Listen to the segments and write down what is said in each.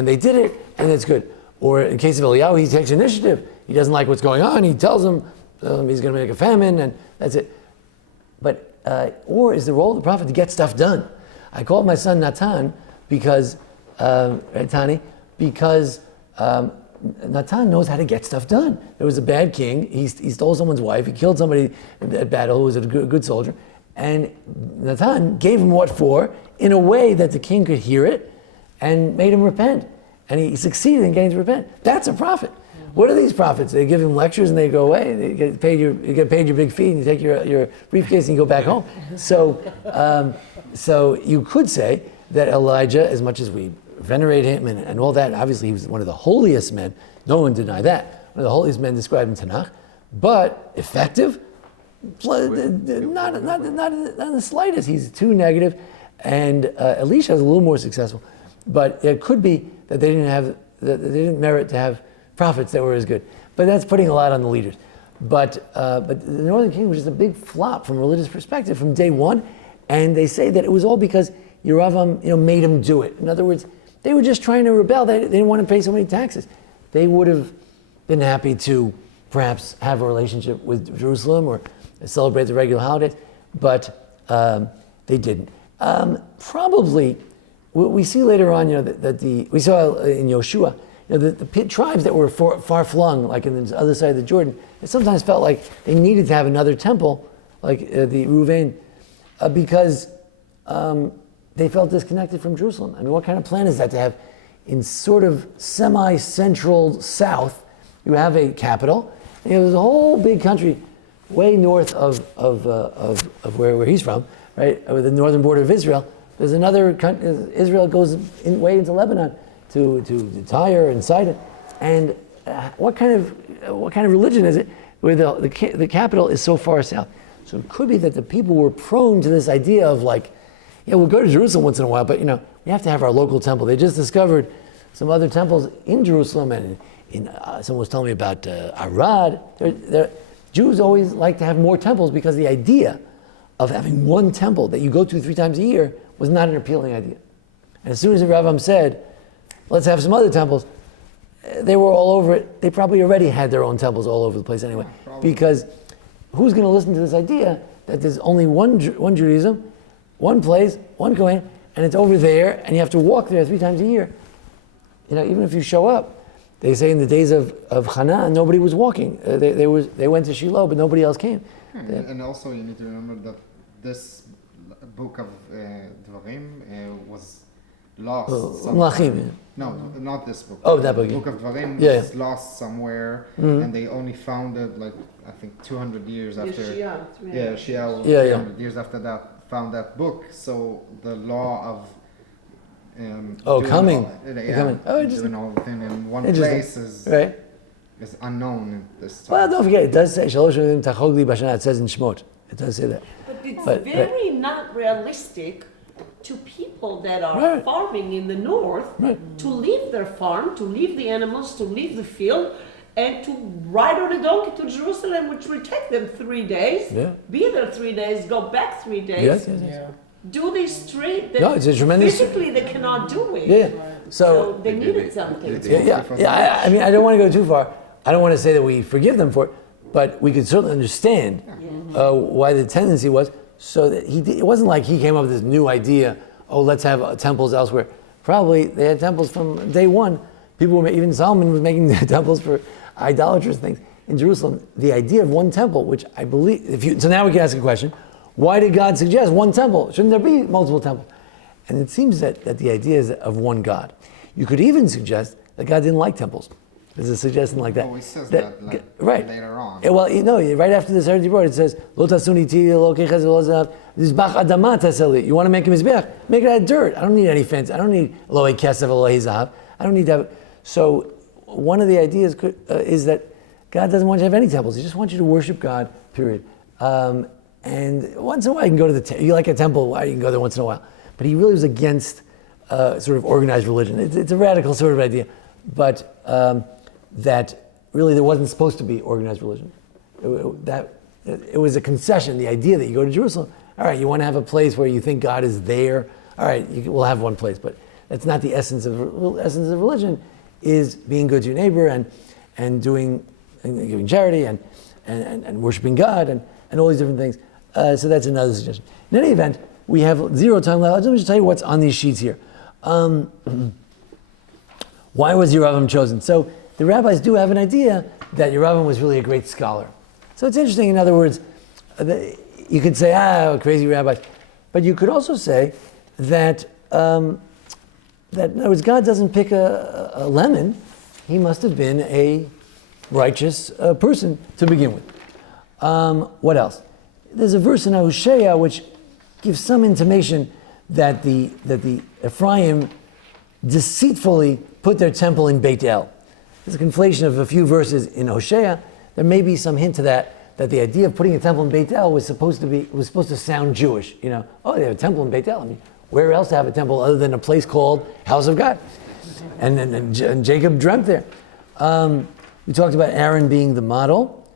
and they did it, and it's good. Or in case of Eliyahu, he takes initiative. He doesn't like what's going on. He tells them he's going to make a famine, and that's it. But or is the role of the prophet to get stuff done? I called my son Natan because Tani, because Natan knows how to get stuff done. There was a bad king. He stole someone's wife. He killed somebody at battle who was a good soldier. And Natan gave him what for in a way that the king could hear it and made him repent. And he succeeded in getting to repent. That's a prophet. What are these prophets? They give him lectures and they go away. You get paid your big fee and you take your briefcase and you go back home. So you could say that Elijah, as much as we venerate him and all that, obviously he was one of the holiest men. No one denied that. One of the holiest men described in Tanakh. But effective? Not in the slightest. He's too negative. And Elisha is a little more successful. But it could be that they didn't merit to have prophets that were as good. But that's putting a lot on the leaders. But the Northern Kingdom was just a big flop from a religious perspective from day one. And they say that it was all because Yeravam made him do it. In other words, they were just trying to rebel. They didn't want to pay so many taxes. They would have been happy to perhaps have a relationship with Jerusalem or celebrate the regular holidays, but they didn't. Probably, we see later on, we saw in Yoshua, the tribes that were far flung, like in the other side of the Jordan, it sometimes felt like they needed to have another temple, like the Reuven, because they felt disconnected from Jerusalem. I mean, what kind of plan is that to have in sort of semi-central south? You have a capital, and there's a whole big country way north of where he's from, right, with the northern border of Israel. There's another country, Israel goes way into Lebanon to Tyre and Sidon, and what kind of religion is it where the capital is so far south? So it could be that the people were prone to this idea of like, we'll go to Jerusalem once in a while, but we have to have our local temple. They just discovered some other temples in Jerusalem, and someone was telling me about Arad. Jews always like to have more temples because the idea of having one temple that you go to 3 times a year was not an appealing idea. And as soon as the Yeravam said, let's have some other temples, they were all over it. They probably already had their own temples all over the place anyway. Because who's going to listen to this idea that there's only one Judaism, one place, one Kohen, and it's over there, and you have to walk there 3 times a year? Even if you show up, they say in the days of Hannah, nobody was walking. They went to Shiloh, but nobody else came. And also you need to remember that this book of Dvarim was lost. No, not this book. Oh, that book. The book of Dvarim was lost somewhere, and they only found it, I think 200 years after. Yeshia. 200 years after that, found that book. So the law of coming. Doing all the thing in one place is unknown at this time. Well, don't forget, it does say Shalosh Shvatim Tachog Li Bashana. It says in Shemot. It does say that. But it's very not realistic to people that are farming in the north to leave their farm, to leave the animals, to leave the field, and to ride on a donkey to Jerusalem, which will take them 3 days, be there 3 days, go back 3 days. Yes. Do this street that it's a tremendous... physically they cannot do it. Yeah. So they needed something. I mean, I don't want to go too far. I don't want to say that we forgive them for it, but we could certainly understand why the tendency was. So that it wasn't like he came up with this new idea, let's have temples elsewhere. Probably they had temples from day one. Even Solomon was making temples for idolatrous things. In Jerusalem, the idea of one temple, which I believe, so now we can ask a question. Why did God suggest one temple? Shouldn't there be multiple temples? And it seems that the idea is of one God. You could even suggest that God didn't like temples. There's a suggestion like that. Oh, he says that later on. Well, right after the Sarah Dibor, it says, Lo tasuni ti lo kechaz lo zav, mizbach adama taseli. You want to make a mizbech? Make it out of dirt. I don't need any fence. I don't need lo'ei kesef or lo'ei zahav. I don't need to have. So one of the ideas is that God doesn't want you to have any temples. He just wants you to worship God, period. And once in a while you can go to the temple. You like a temple, you can go there once in a while. But he really was against sort of organized religion. It's a radical sort of idea. But that really there wasn't supposed to be organized religion. It was a concession, the idea that you go to Jerusalem. All right, you want to have a place where you think God is there. All right, we'll have one place. But That's not the essence of religion. Is being good to your neighbor and giving charity and worshiping God and all these different things. So that's another suggestion. In any event, we have 0 time left. Let me just tell you what's on these sheets here. Why was Yeravam chosen? So the rabbis do have an idea that Yeravam was really a great scholar. So it's interesting, in other words, you could say, crazy rabbis. But you could also say that, in other words, God doesn't pick a lemon. He must have been a righteous person to begin with. What else? There's a verse in Hosea which gives some intimation that the Ephraim deceitfully put their temple in Beit El. There's a conflation of a few verses in Hosea. There may be some hint to that the idea of putting a temple in Beit El was supposed to sound Jewish. They have a temple in Beit El. I mean, where else to have a temple other than a place called House of God? And Jacob dreamt there. We talked about Aaron being the model.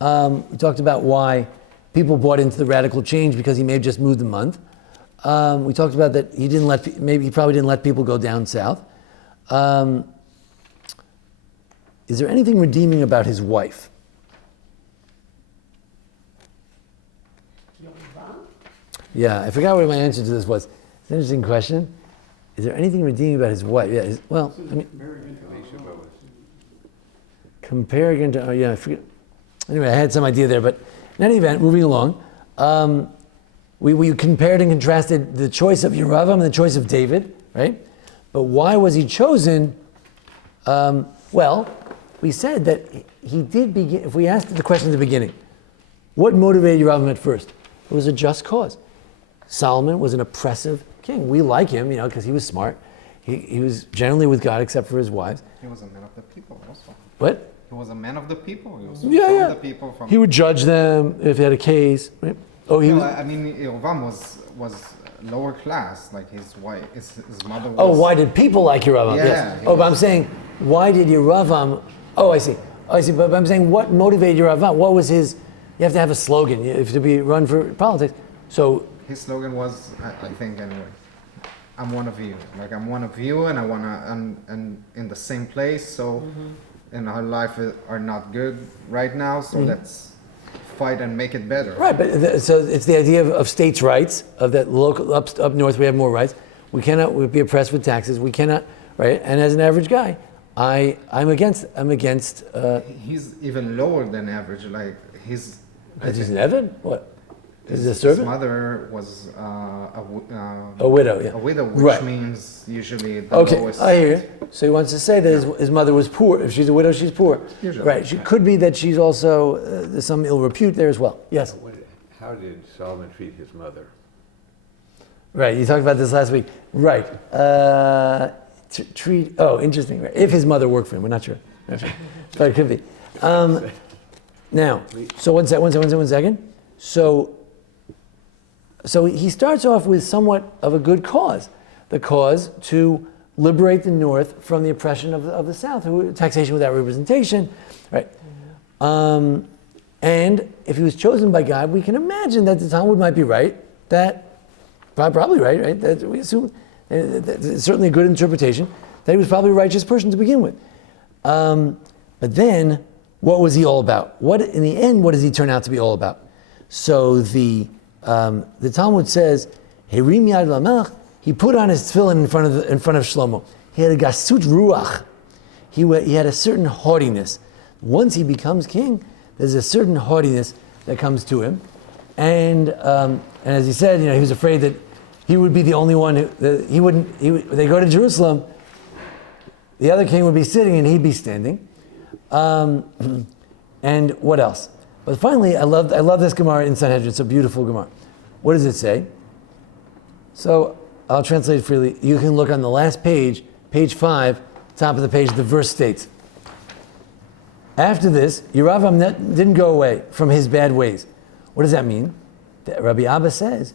We talked about why people bought into the radical change because he may have just moved a month. We talked about that he probably didn't let people go down south. Is there anything redeeming about his wife? Yeah, I forgot what my answer to this was. It's an interesting question. Is there anything redeeming about his wife? Yeah, compare again to, I forget. Anyway, I had some idea there, but in any event, moving along, we compared and contrasted the choice of Yeravam and the choice of David, right? But why was he chosen? We said that he did begin, if we asked the question at the beginning, what motivated Yeravam at first? It was a just cause. Solomon was an oppressive king. We like him, because he was smart. He was generally with God except for his wives. He was a man of the people also. What? He was a man of the people. He was the people from... He would judge them if they had a case, right? Yeravam was lower class, like his wife, his mother was... why did people like Yeravam? Yeah, yes. But I'm saying, why did Yeravam... I see, but I'm saying, what motivated Yeravam? What was his... You have to have a slogan if to be run for politics. So... His slogan was, I think anyway, I'm one of you. Like, I'm one of you, and I want to... And in the same place, so... And our life are not good right now, so let's fight and make it better. Right, but so it's the idea of states' rights, of that local, up north we have more rights. We cannot be oppressed with taxes. We cannot, right? And as an average guy, I'm against. He's even lower than average. Like he's an Evan? What? Is he a servant? His mother was a widow. Yeah. A widow, which means usually the lowest. I hear you. So he wants to say that his mother was poor. If she's a widow, she's poor. Usually. Right. She could be that she's also there's some ill repute there as well. Yes. How did Solomon treat his mother? Right. You talked about this last week. Right. Interesting. Right. If his mother worked for him, we're not sure. But it could be. Now, so one second. So he starts off with somewhat of a good cause. The cause to liberate the North from the oppression of the South, taxation without representation, right? And if he was chosen by God, we can imagine that the Talmud might be right, probably right? That we assume, it's certainly a good interpretation, that he was probably a righteous person to begin with. But then, what was he all about? In the end, what does he turn out to be all about? So the Talmud says, Herim Yad Lamelech, he put on his tefillin in front of Shlomo. He had a gasut ruach. He had a certain haughtiness. Once he becomes king, there's a certain haughtiness that comes to him. And as he said, he was afraid that he would be the only one they go to Jerusalem, the other king would be sitting and he'd be standing. And what else? But finally, I love this Gemara in Sanhedrin. It's a beautiful Gemara. What does it say? So I'll translate it freely. You can look on the last page, page 5, top of the page. The verse states, after this, Yeravam didn't go away from his bad ways. What does that mean? Rabbi Abba says,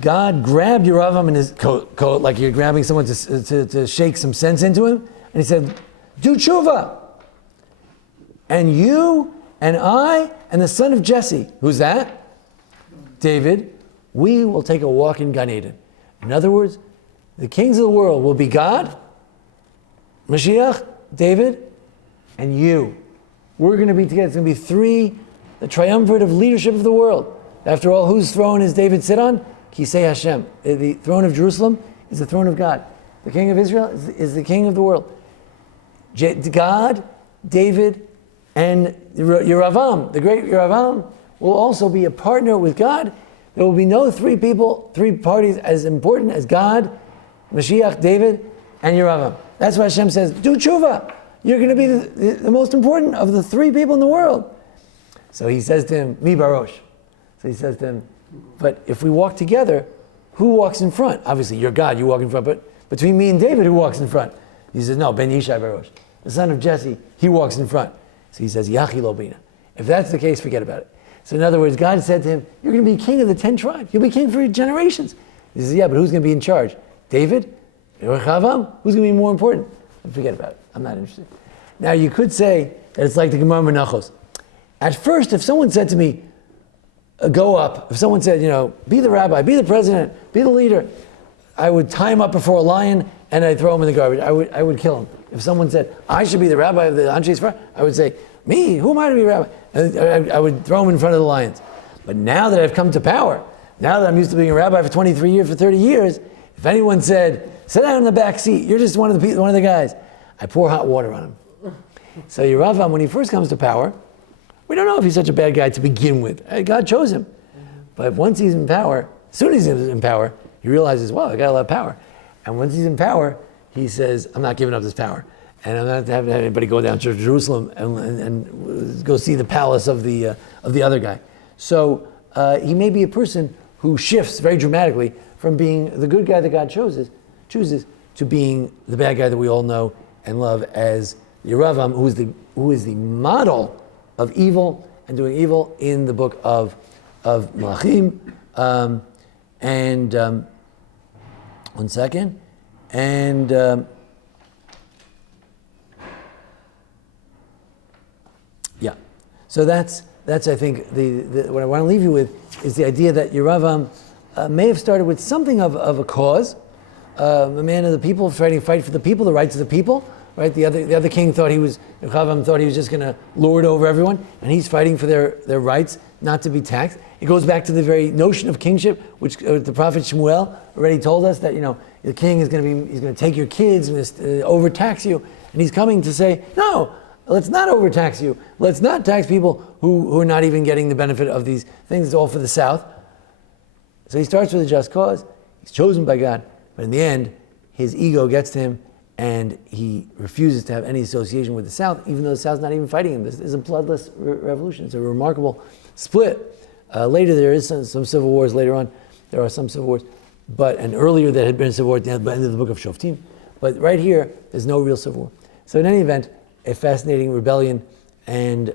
God grabbed Yeravam in his coat like you're grabbing someone to shake some sense into him, and he said, do tshuva. And you and I and the son of Jesse, who's that? David, we will take a walk in Gan Eden. In other words, The kings of the world will be God, Mashiach, David, and you. We're going to be together. It's going to be three, the triumvirate of leadership of the world. After all, whose throne is David sit on? Kisei Hashem. The throne of Jerusalem is the throne of God. The king of Israel is the king of the world. God, David, and Yeravam, the great Yeravam, will also be a partner with God. There will be no three parties as important as God, Mashiach, David, and Yeravam. That's why Hashem says, do tshuva. You're going to be the most important of the three people in the world. So he says to him, Mi barosh. So he says to him, but if we walk together, who walks in front? Obviously, you're God, you walk in front, but between me and David, who walks in front? He says, no, Ben Yishai barosh. The son of Jesse, he walks in front. So he says, Yachi lo bina. If that's the case, forget about it. So in other words, God said to him, you're going to be king of the 10 tribes. You'll be king for generations. He says, yeah, but who's going to be in charge? David? Yeravam? Who's going to be more important? Forget about it. I'm not interested. Now, you could say that it's like the Gemara Menachos. At first, if someone said to me, go up, if someone said, be the rabbi, be the president, be the leader, I would tie him up before a lion and I'd throw him in the garbage. I would kill him. If someone said, I should be the rabbi of the Anshe Sfar, I would say, me? Who am I to be rabbi? And I would throw him in front of the lions. But now that I've come to power, now that I'm used to being a rabbi for 23 years, for 30 years, if anyone said, sit down in the back seat, you're just one of the guys, I pour hot water on him. So Yeravam, when he first comes to power, we don't know if he's such a bad guy to begin with. God chose him. But once he's in power, as soon as he's in power, he realizes, wow, I got a lot of power. And once he's in power, he says, I'm not giving up this power. And I'm not having anybody go down to Jerusalem and go see the palace of the other guy. So he may be a person who shifts very dramatically from being the good guy that God chooses to being the bad guy that we all know and love as Yeravam, who is the model of evil and doing evil in the book of Malachim. One second. And yeah. So that's I think what I want to leave you with is the idea that Yeravam may have started with something of a cause, a man of the people, fight for the people, the rights of the people. Right, the other king Yeravam thought he was just going to lord over everyone, and he's fighting for their rights not to be taxed. It goes back to the very notion of kingship, which the prophet Shmuel already told us that the king is he's going to take your kids and overtax you, and he's coming to say, no, let's not overtax you. Let's not tax people who are not even getting the benefit of these things. It's all for the South. So he starts with a just cause. He's chosen by God, but in the end, his ego gets to him. And he refuses to have any association with the South, even though the South's not even fighting him. This is a bloodless revolution. It's a remarkable split. Later, there is some civil wars. Later on, there are some civil wars. And earlier, there had been a civil war at the end of the book of Shoftim. But right here, there's no real civil war. So in any event, a fascinating rebellion, and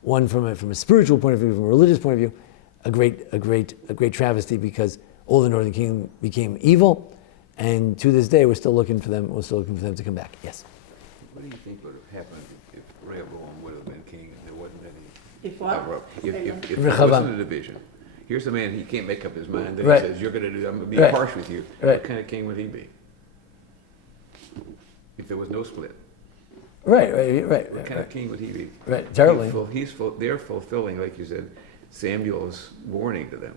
one from a spiritual point of view, from a religious point of view, a great travesty, because all the northern kingdom became evil. And to this day, we're still looking for them. We're still looking for them to come back. Yes. What do you think would have happened if Rehoboam would have been king and there wasn't any? If what? If there wasn't a division. Here's a man, he can't make up his mind. Then Right. he says, "You're going to do. I'm going to be Right. harsh with you." Right. What kind of king would he be? If there was no split, Right. what kind of king would he be? Right. Terribly. They're fulfilling, like you said, Samuel's warning to them.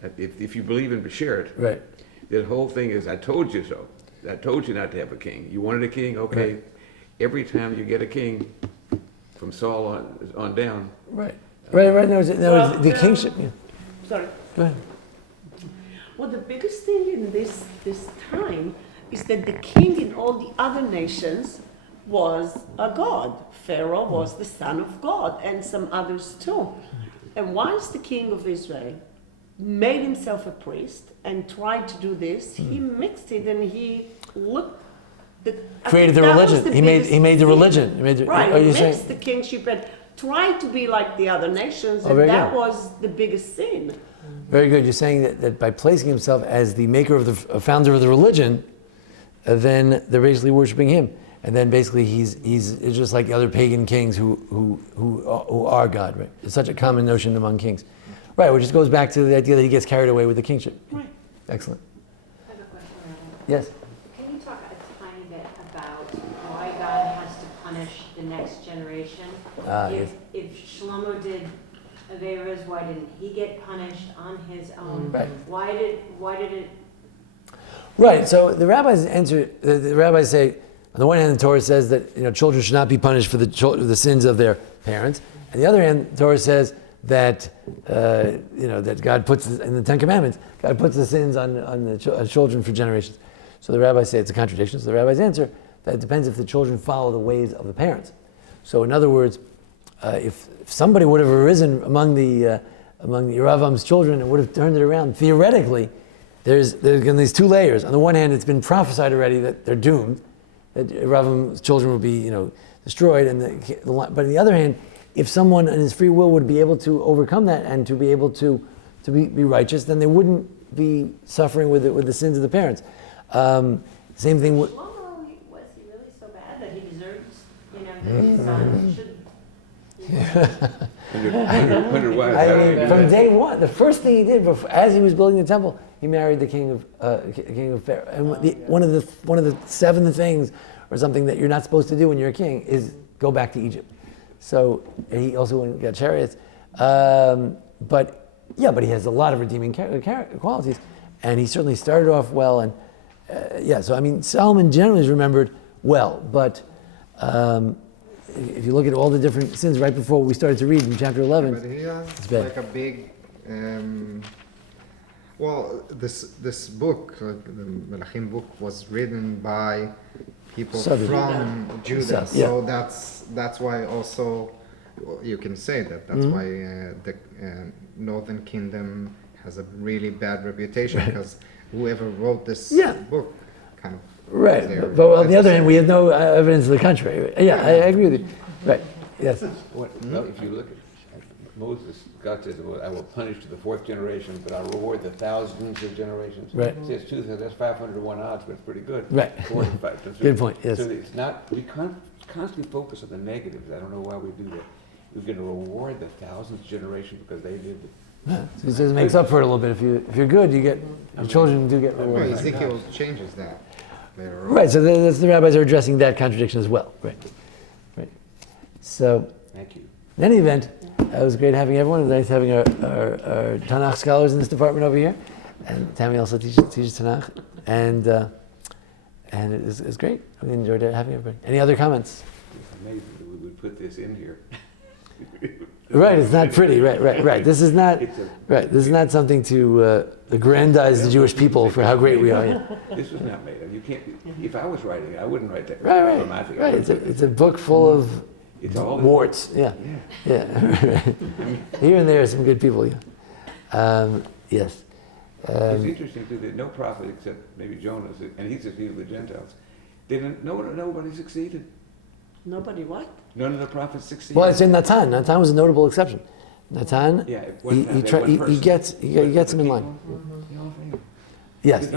That if you believe in Beshert, Right. the whole thing is, I told you so. I told you not to have a king. You wanted a king? Okay. Right. Every time you get a king, from Saul on down. Right. No, the kingship. Yeah. Sorry. Go ahead. Well, the biggest thing in this time is that the king in all the other nations was a god. Pharaoh was the son of God, and some others too. And once the king of Israel made himself a priest and tried to do this, he mixed it and he looked. Created the religion. He made the religion. Right. Are He you mixed saying? the kingship and tried to be like the other nations, Oh, and very that good. was the biggest sin. Very good. You're saying that by placing himself as the maker of the founder of the religion, then they're basically worshiping him, and then basically he's just like the other pagan kings who are God. Right. It's such a common notion among kings. Right. Which just goes back to the idea that he gets carried away with the kingship. Right. Excellent. I have a question. Yes. Can you talk a tiny bit about why God has to punish the next generation? If Shlomo did Averas, why didn't he get punished on his own? Right. Why did it? Right. So the rabbis answer. The rabbis say, on the one hand, the Torah says that children should not be punished for the sins of their parents. On the other hand, the Torah says that that God puts in the Ten Commandments, God puts the sins on the children for generations. So the rabbis say it's a contradiction. So the rabbis answer that it depends if the children follow the ways of the parents. So in other words, if somebody would have arisen among the Yeravam's children and would have turned it around, theoretically, there's these two layers. On the one hand, it's been prophesied already that they're doomed, that Yeravam's children will be destroyed, but on the other hand, if someone in his free will would be able to overcome that and to be able to be righteous, then they wouldn't be suffering with the sins of the parents. Same thing with. Shlomo, was he really so bad that he deserves, that his son should? From day one, the first thing he did, as he was building the temple, he married the king of Pharaoh. And one of the 7 things, or something that you're not supposed to do when you're a king, is go back to Egypt. So he also went and got chariots, but he has a lot of redeeming qualities, and he certainly started off well. And so Solomon generally is remembered well, but. If you look at all the different sins right before we started to read in chapter 11, but he has it's bad. like a big, this book, like the Melachim book, was written by people from Judah. So that's why also you can say that's why the Northern Kingdom has a really bad reputation, because whoever wrote this book kind of. Right, but on the other hand, we have no evidence of the contrary. Yeah, I agree with you. Right, yes. Well, if you look at Moses, God says, I will punish to the 4th generation, but I'll reward the thousands of generations. Right. See, it's 2, that's 500 to 1 odds, but it's pretty good. Right. 4 to 5. Good point, yes. So it's not, we can't constantly focus on the negatives. I don't know why we do that. We're going to reward the thousandth generation because they did it. Yeah, so he says it makes up for it a little bit. If you're good, your children do get rewarded. Well, Ezekiel changes that later on. Right, so the rabbis are addressing that contradiction as well. Right. So, Thank you. in any event, it was great having everyone. It was nice having our Tanakh scholars in this department over here. And Tammy also teaches Tanakh. And it was great. I enjoyed having everybody. Any other comments? It's amazing that we would put this in here. Right, it's not pretty. Right. This is not right. This is not something to aggrandize the Jewish people for how great we are. Yeah. This was not made up. You can't. If I was writing it, I wouldn't write that. Right. It's a book full of warts. Yeah. Here and there are some good people. Yeah. Yes. It's interesting too that no prophet except maybe Jonah, and he succeeded with the Gentiles. Nobody succeeded. Nobody what? None of the prophets succeeded. Well, I'd say Natan. Natan was a notable exception. Natan, he gets him in line. Yes.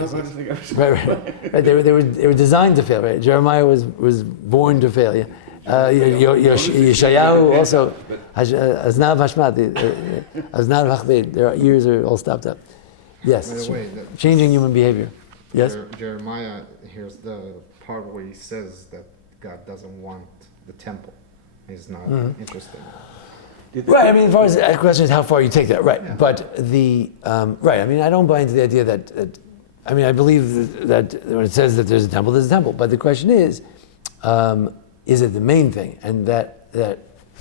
Right. They were designed to fail. Right. Jeremiah was born to fail. Yeah. Yeshayahu also. Aznav Hashmat. Aznav Hachbed. Their ears are all stopped up. Yes. By the way, changing human behavior. Yes. Jeremiah, here's the part where he says that God doesn't want the temple. He's not interested. Right. I mean, as far as the question is how far you take that. Right. Yeah. But right. I mean, I don't buy into the idea that. I mean, I believe that when it says that there's a temple, there's a temple. But the question is it the main thing? And that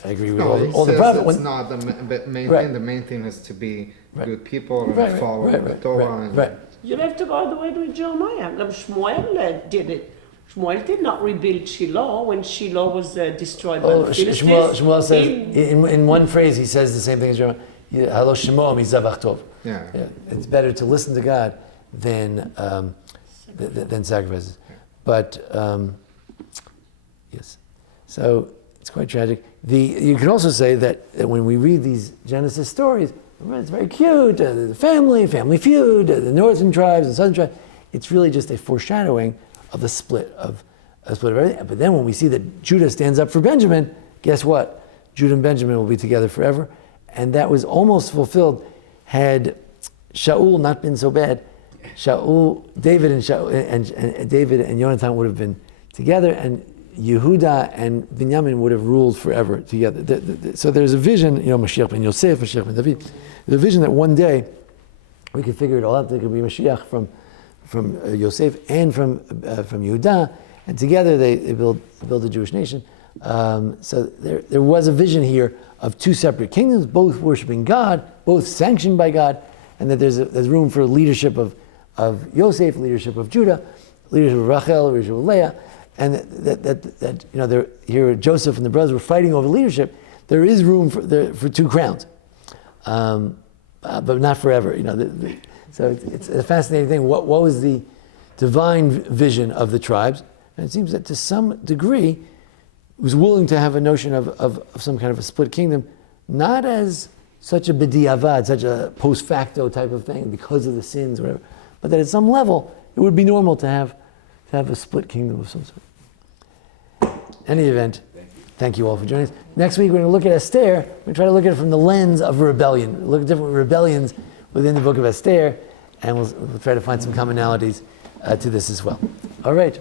I agree with all the prophets. It's not the main thing. The main thing is to be good people and follow the Torah. Right. You have to go all the way to Jeremiah. Shmuel did it. Shmuel did not rebuild Shiloh when Shiloh was destroyed by the Philistines. Shmuel says, in one phrase, he says the same thing as Jeremiah. Halo Shemo mizavach tov. Yeah. It's better to listen to God than sacrifices. But, yes. So, it's quite tragic. You can also say that when we read these Genesis stories, it's very cute, the family feud, the northern tribes and southern tribes. It's really just a foreshadowing of the split of everything. But then when we see that Judah stands up for Benjamin, guess what? Judah and Benjamin will be together forever. And that was almost fulfilled had Shaul not been so bad. David and David and Yonatan would have been together, and Yehuda and Binyamin would have ruled forever together. So there's a vision, Mashiach ben Yosef, Mashiach ben David. There's a vision that one day we could figure it all out. There could be Mashiach from Yosef and from Yehuda, and together they build a Jewish nation. So there was a vision here of two separate kingdoms, both worshiping God, both sanctioned by God, and that there's room for leadership of Yosef, leadership of Judah, leadership of Rachel, leadership of Leah, and that here Joseph and the brothers were fighting over leadership. There is room for two crowns, but not forever. So it's a fascinating thing. What was the divine vision of the tribes? And it seems that to some degree was willing to have a notion of some kind of a split kingdom, not as such a b'diavad, such a post facto type of thing because of the sins, or whatever, but that at some level it would be normal to have a split kingdom of some sort. In any event, thank you all for joining us. Next week we're going to look at Esther. We're going to try to look at it from the lens of rebellion. Look at different rebellions within the book of Esther, and we'll try to find some commonalities to this as well. All right.